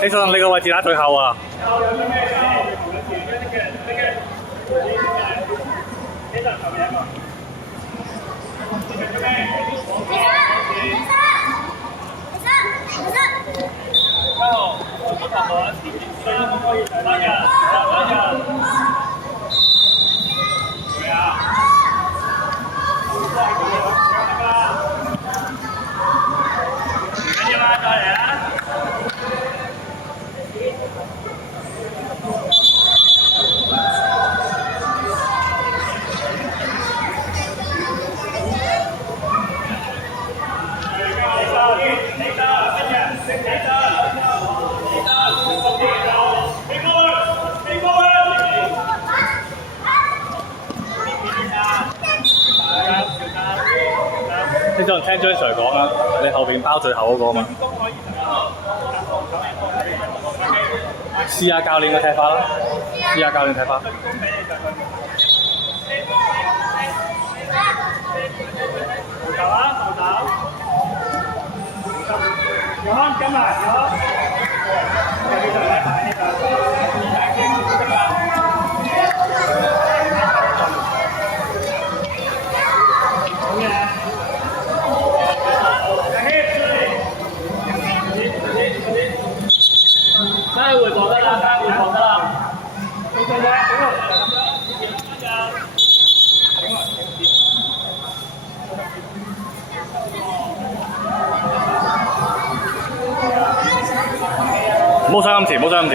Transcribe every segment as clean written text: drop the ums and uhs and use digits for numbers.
起身，你個位置喺最後啊！你仲聽張 Sir 講啊？你後邊包最後嗰個嘛？試下教練嘅踢法啦，試下教練踢法。球啊！球手，有康跟埋，有康。翻去回防得啦，翻去回防得啦。唔好傷咁遲，唔好傷咁遲。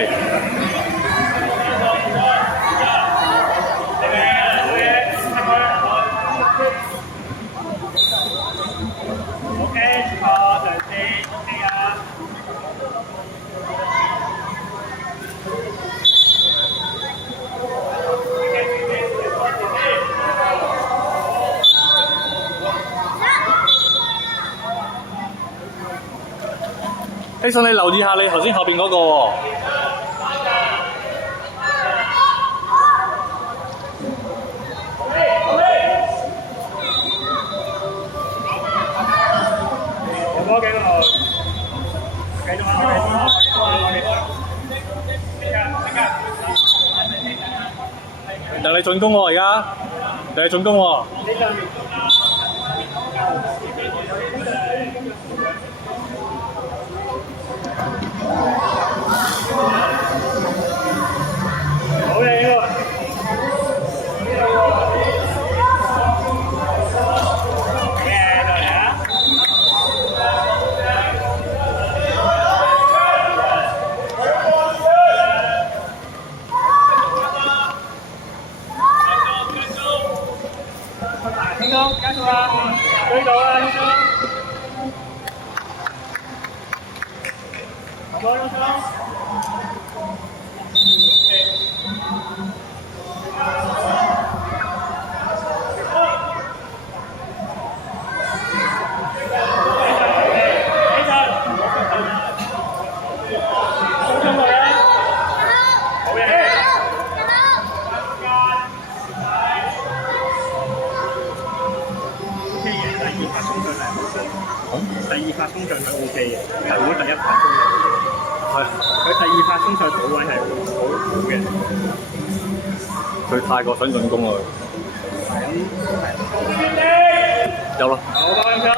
希信，你留意下你頭先後邊嗰個喎。有波幾多？繼續啊！人哋進攻喎，而家人哋進攻喎。好嘢呢個！聽到，加速啦！追到啦，聽到！好波，聽到！第二發衝上係 O K 嘅，係會第一發衝上。係。佢第二發衝上補位係好嘅。佢太過想進攻啦。係咁。有啦。好，8分鐘。